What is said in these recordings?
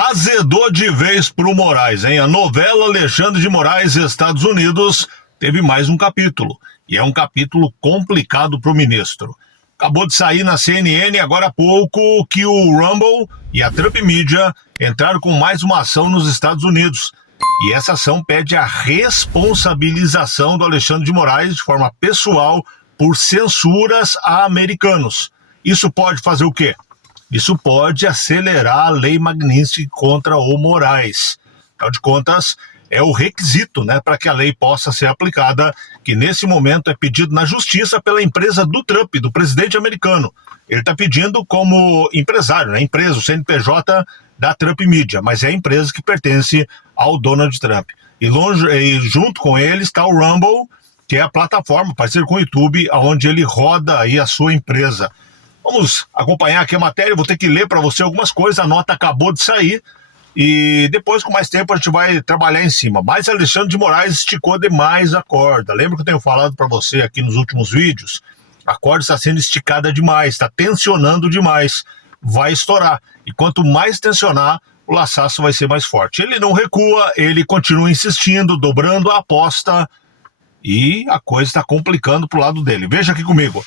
Azedou de vez pro Moraes, hein? A novela Alexandre de Moraes, Estados Unidos, teve mais um capítulo. E é um capítulo complicado pro ministro. Acabou de sair na CNN agora há pouco que o Rumble e a Trump Media entraram com mais uma ação nos Estados Unidos. E essa ação pede a responsabilização do Alexandre de Moraes de forma pessoal por censuras a americanos. Isso pode fazer o quê? Isso pode acelerar a lei Magnitsky contra o Moraes. Afinal de contas, é o requisito, né, para que a lei possa ser aplicada, que nesse momento é pedido na justiça pela empresa do Trump, do presidente americano. Ele está pedindo como empresário, né, empresa, o CNPJ da Trump Media, mas é a empresa que pertence ao Donald Trump. E junto com ele está o Rumble, que é a plataforma, parceiro com o YouTube, onde ele roda aí a sua empresa. Vamos acompanhar aqui a matéria, vou ter que ler para você algumas coisas, a nota acabou de sair, e depois, com mais tempo, a gente vai trabalhar em cima. Mas Alexandre de Moraes esticou demais a corda. Lembra que eu tenho falado para você aqui nos últimos vídeos? A corda está sendo esticada demais, está tensionando demais, vai estourar. E quanto mais tensionar, o laçaço vai ser mais forte. Ele não recua, ele continua insistindo, dobrando a aposta, e a coisa está complicando para o lado dele. Veja aqui comigo.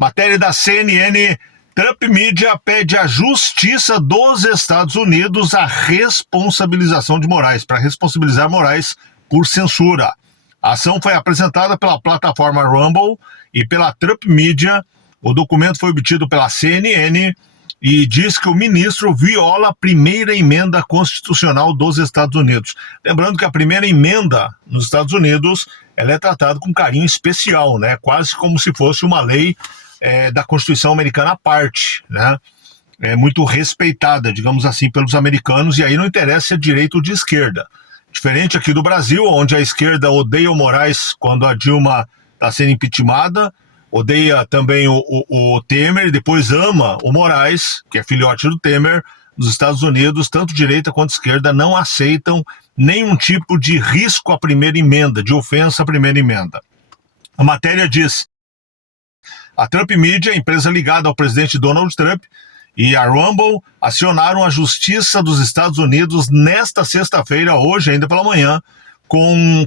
Matéria da CNN, Trump Media pede à Justiça dos Estados Unidos a responsabilização de Moraes, para responsabilizar Moraes por censura. A ação foi apresentada pela plataforma Rumble e pela Trump Media. O documento foi obtido pela CNN e diz que o ministro viola a primeira emenda constitucional dos Estados Unidos. Lembrando que a primeira emenda nos Estados Unidos, ela é tratada com carinho especial, né? Quase como se fosse uma lei da Constituição americana à parte, né? É muito respeitada, digamos assim, pelos americanos, e aí não interessa se é direita ou de esquerda. Diferente aqui do Brasil, onde a esquerda odeia o Moraes quando a Dilma está sendo impeachmentada, odeia também o Temer, e depois ama o Moraes, que é filhote do Temer. Nos Estados Unidos, tanto direita quanto esquerda não aceitam nenhum tipo de risco à primeira emenda, de ofensa à primeira emenda. A matéria diz: a Trump Media, empresa ligada ao presidente Donald Trump, e a Rumble acionaram a Justiça dos Estados Unidos nesta sexta-feira, hoje ainda pela manhã,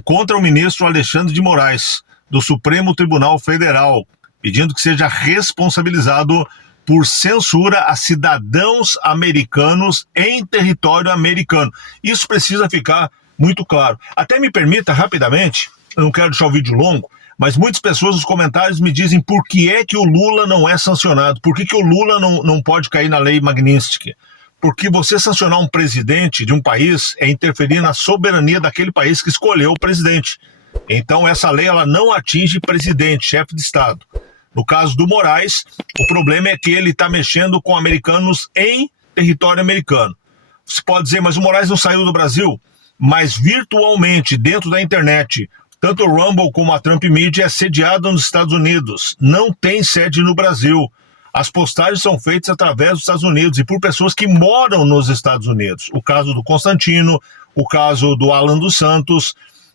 contra o ministro Alexandre de Moraes, do Supremo Tribunal Federal, pedindo que seja responsabilizado por censura a cidadãos americanos em território americano. Isso precisa ficar muito claro. Até me permita rapidamente, eu não quero deixar o vídeo longo, mas muitas pessoas nos comentários me dizem por que é que o Lula não é sancionado, por que o Lula não pode cair na lei Magnitsky. Porque você sancionar um presidente de um país é interferir na soberania daquele país que escolheu o presidente. Então essa lei ela não atinge presidente, chefe de Estado. No caso do Moraes, o problema é que ele está mexendo com americanos em território americano. Você pode dizer, mas o Moraes não saiu do Brasil? Mas virtualmente, dentro da internet, tanto o Rumble como a Trump Media é sediada nos Estados Unidos. Não tem sede no Brasil. As postagens são feitas através dos Estados Unidos e por pessoas que moram nos Estados Unidos. O caso do Constantino, o caso do Alan dos Santos,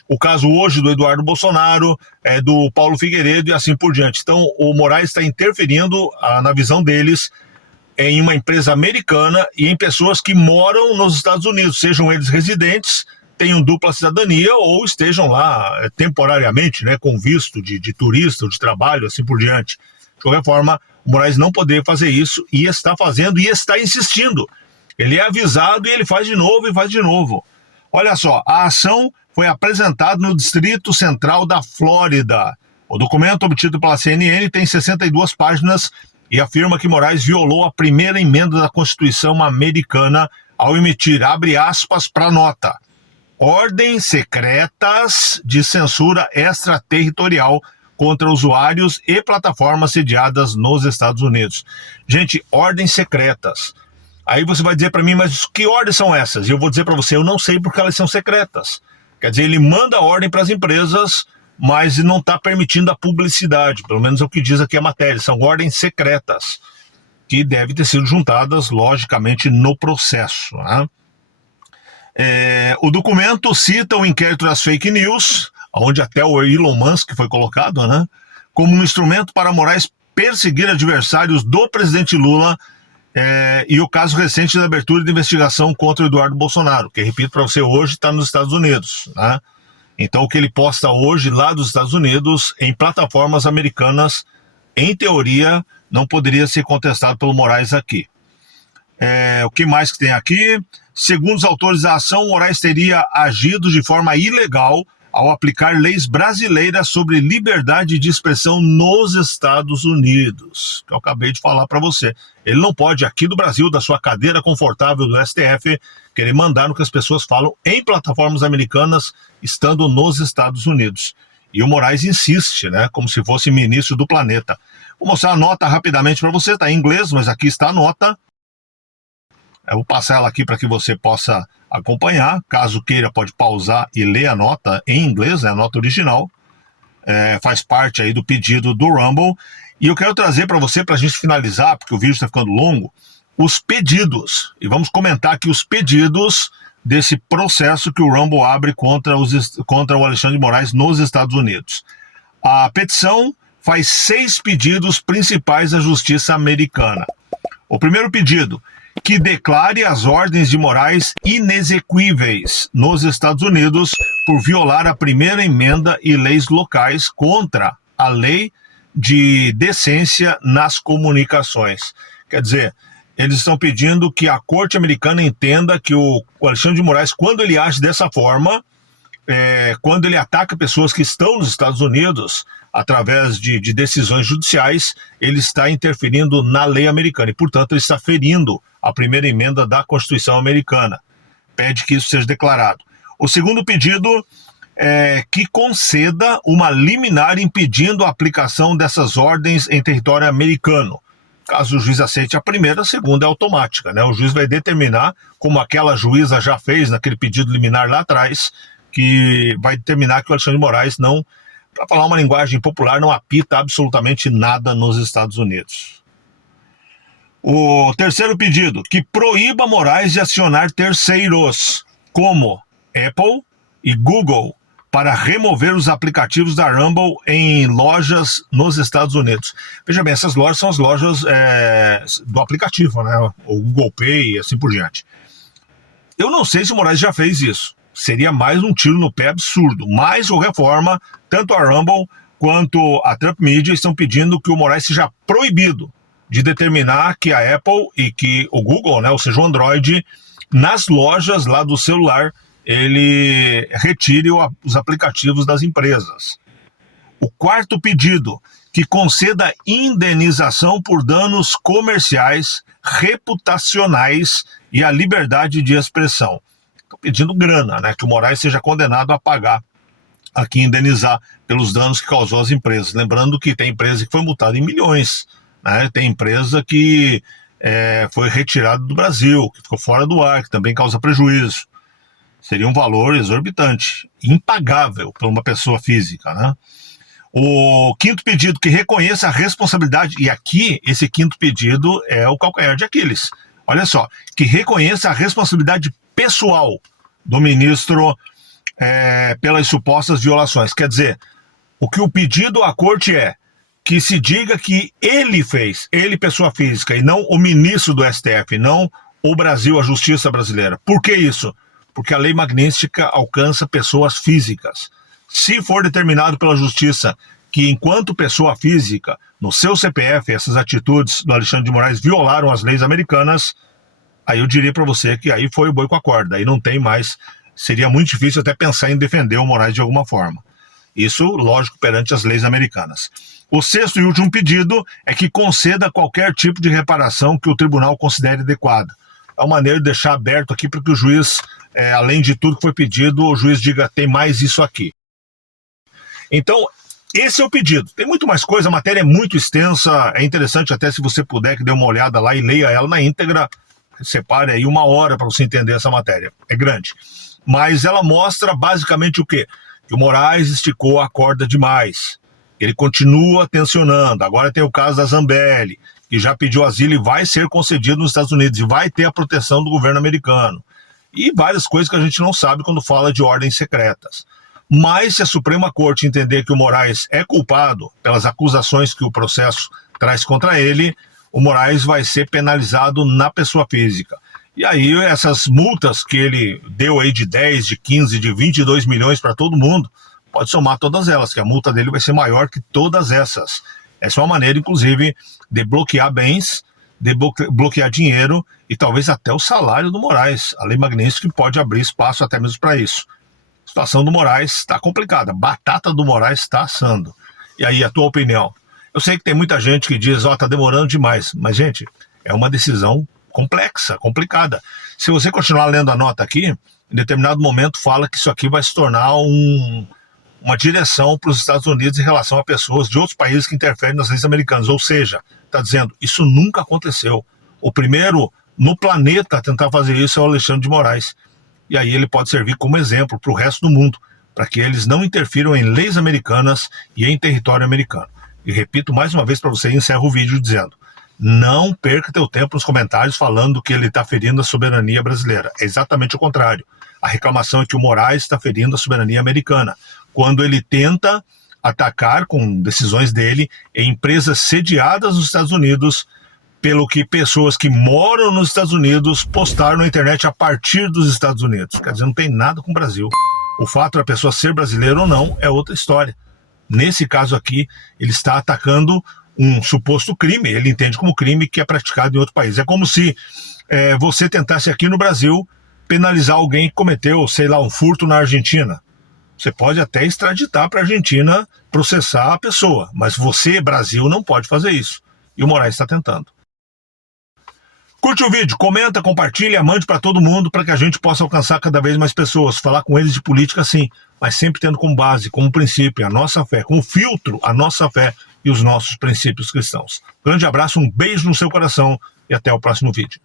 o caso hoje do Eduardo Bolsonaro, do Paulo Figueiredo e assim por diante. Então, o Moraes está interferindo, na visão deles, em uma empresa americana e em pessoas que moram nos Estados Unidos, sejam eles residentes, tenham dupla cidadania ou estejam lá temporariamente, né, com visto de turista ou de trabalho, assim por diante. De qualquer forma, o Moraes não poderia fazer isso e está fazendo e está insistindo. Ele é avisado e ele faz de novo e faz de novo. Olha só, a ação foi apresentada no Distrito Central da Flórida. O documento obtido pela CNN tem 62 páginas e afirma que Moraes violou a primeira emenda da Constituição americana ao emitir, abre aspas para a nota, ordens secretas de censura extraterritorial contra usuários e plataformas sediadas nos Estados Unidos. Gente, ordens secretas. Aí você vai dizer para mim, mas que ordens são essas? E eu vou dizer para você, eu não sei porque elas são secretas. Quer dizer, ele manda ordem para as empresas, mas não está permitindo a publicidade, pelo menos é o que diz aqui a matéria. São ordens secretas, que devem ter sido juntadas, logicamente, no processo, né? O documento cita o inquérito das fake news, onde até o Elon Musk foi colocado, né, como um instrumento para Moraes perseguir adversários do presidente Lula e o caso recente da abertura de investigação contra o Eduardo Bolsonaro, que, repito para você, hoje está nos Estados Unidos, né? Então, o que ele posta hoje lá dos Estados Unidos, em plataformas americanas, em teoria, não poderia ser contestado pelo Moraes aqui. O que mais que tem aqui? Segundo os autores da ação, Moraes teria agido de forma ilegal ao aplicar leis brasileiras sobre liberdade de expressão nos Estados Unidos, que eu acabei de falar para você. Ele não pode, aqui do Brasil, da sua cadeira confortável do STF, querer mandar no que as pessoas falam em plataformas americanas, estando nos Estados Unidos. E o Moraes insiste, né, como se fosse ministro do planeta. Vou mostrar a nota rapidamente para você, está em inglês, mas aqui está a nota. Eu vou passar ela aqui para que você possa acompanhar. Caso queira, pode pausar e ler a nota em inglês, né, a nota original. Faz parte aí do pedido do Rumble. E eu quero trazer para você, para a gente finalizar, porque o vídeo está ficando longo, os pedidos. E vamos comentar aqui os pedidos desse processo que o Rumble abre contra o Alexandre de Moraes nos Estados Unidos. A petição faz 6 pedidos principais à justiça americana. O primeiro pedido, que declare as ordens de Moraes inexequíveis nos Estados Unidos por violar a primeira emenda e leis locais contra a lei de decência nas comunicações. Quer dizer, eles estão pedindo que a corte americana entenda que o Alexandre de Moraes, quando ele age dessa forma, quando ele ataca pessoas que estão nos Estados Unidos, através de decisões judiciais, ele está interferindo na lei americana e, portanto, ele está ferindo a primeira emenda da Constituição americana. Pede que isso seja declarado. O segundo pedido é que conceda uma liminar impedindo a aplicação dessas ordens em território americano. Caso o juiz aceite a primeira, a segunda é automática, né? O juiz vai determinar, como aquela juíza já fez naquele pedido liminar lá atrás, que vai determinar que o Alexandre de Moraes não, para falar uma linguagem popular, não apita absolutamente nada nos Estados Unidos. O terceiro pedido, que proíba Moraes de acionar terceiros, como Apple e Google, para remover os aplicativos da Rumble em lojas nos Estados Unidos. Veja bem, essas lojas são as lojas do aplicativo, né? O Google Pay e assim por diante. Eu não sei se o Moraes já fez isso. Seria mais um tiro no pé absurdo. Mas, de qualquer forma, tanto a Rumble quanto a Trump Media estão pedindo que o Moraes seja proibido de determinar que a Apple e que o Google, né, ou seja, o Android, nas lojas lá do celular, ele retire os aplicativos das empresas. O quarto pedido, que conceda indenização por danos comerciais, reputacionais e a liberdade de expressão. Estão pedindo grana, né? Que o Moraes seja condenado a pagar aqui, indenizar pelos danos que causou às empresas. Lembrando que tem empresa que foi multada em milhões, né? Tem empresa que foi retirada do Brasil, que ficou fora do ar, que também causa prejuízo. Seria um valor exorbitante, impagável para uma pessoa física, né? O quinto pedido, que reconheça a responsabilidade, e aqui esse quinto pedido é o calcanhar de Aquiles. Olha só, que reconheça a responsabilidade pessoal do ministro pelas supostas violações. Quer dizer, o que o pedido à corte é que se diga que ele fez, ele pessoa física, e não o ministro do STF, não o Brasil, a justiça brasileira. Por que isso? Porque a lei magnífica alcança pessoas físicas. Se for determinado pela justiça que, enquanto pessoa física, no seu CPF, essas atitudes do Alexandre de Moraes violaram as leis americanas, aí eu diria para você que aí foi o boi com a corda. Aí não tem mais, seria muito difícil até pensar em defender o Moraes de alguma forma. Isso, lógico, perante as leis americanas. O sexto e último pedido é que conceda qualquer tipo de reparação que o tribunal considere adequada. É uma maneira de deixar aberto aqui para que o juiz, além de tudo que foi pedido, o juiz diga, tem mais isso aqui. Então, esse é o pedido. Tem muito mais coisa, a matéria é muito extensa, é interessante até se você puder que dê uma olhada lá e leia ela na íntegra, separe aí 1 hora para você entender essa matéria, é grande. Mas ela mostra basicamente o quê? Que o Moraes esticou a corda demais, ele continua tensionando. Agora tem o caso da Zambelli, que já pediu asilo e vai ser concedido nos Estados Unidos, e vai ter a proteção do governo americano. E várias coisas que a gente não sabe quando fala de ordens secretas. Mas se a Suprema Corte entender que o Moraes é culpado pelas acusações que o processo traz contra ele, o Moraes vai ser penalizado na pessoa física. E aí essas multas que ele deu aí de 10, de 15, de 22 milhões para todo mundo, pode somar todas elas, que a multa dele vai ser maior que todas essas. Essa é uma maneira, inclusive, de bloquear bens, de bloquear dinheiro e talvez até o salário do Moraes. A Lei Magnitsky pode abrir espaço até mesmo para isso. A situação do Moraes está complicada, a batata do Moraes está assando. E aí, a tua opinião? Eu sei que tem muita gente que diz, tá demorando demais, mas, gente, é uma decisão complexa, complicada. Se você continuar lendo a nota aqui, em determinado momento fala que isso aqui vai se tornar uma direção para os Estados Unidos em relação a pessoas de outros países que interferem nas leis americanas. Ou seja, está dizendo, isso nunca aconteceu. O primeiro no planeta a tentar fazer isso é o Alexandre de Moraes. E aí ele pode servir como exemplo para o resto do mundo, para que eles não interfiram em leis americanas e em território americano. E repito mais uma vez para você e encerro o vídeo dizendo, não perca teu tempo nos comentários falando que ele está ferindo a soberania brasileira. É exatamente o contrário. A reclamação é que o Moraes está ferindo a soberania americana, quando ele tenta atacar, com decisões dele, em empresas sediadas nos Estados Unidos, pelo que pessoas que moram nos Estados Unidos postaram na internet a partir dos Estados Unidos. Quer dizer, não tem nada com o Brasil. O fato da pessoa ser brasileira ou não é outra história. Nesse caso aqui, ele está atacando um suposto crime, ele entende como crime que é praticado em outro país. É como se você tentasse aqui no Brasil penalizar alguém que cometeu, sei lá, um furto na Argentina. Você pode até extraditar para a Argentina, processar a pessoa, mas você, Brasil, não pode fazer isso. E o Moraes está tentando. Curte o vídeo, comenta, compartilha, mande para todo mundo para que a gente possa alcançar cada vez mais pessoas. Falar com eles de política sim, mas sempre tendo como base, como princípio, a nossa fé, como filtro, a nossa fé e os nossos princípios cristãos. Grande abraço, um beijo no seu coração e até o próximo vídeo.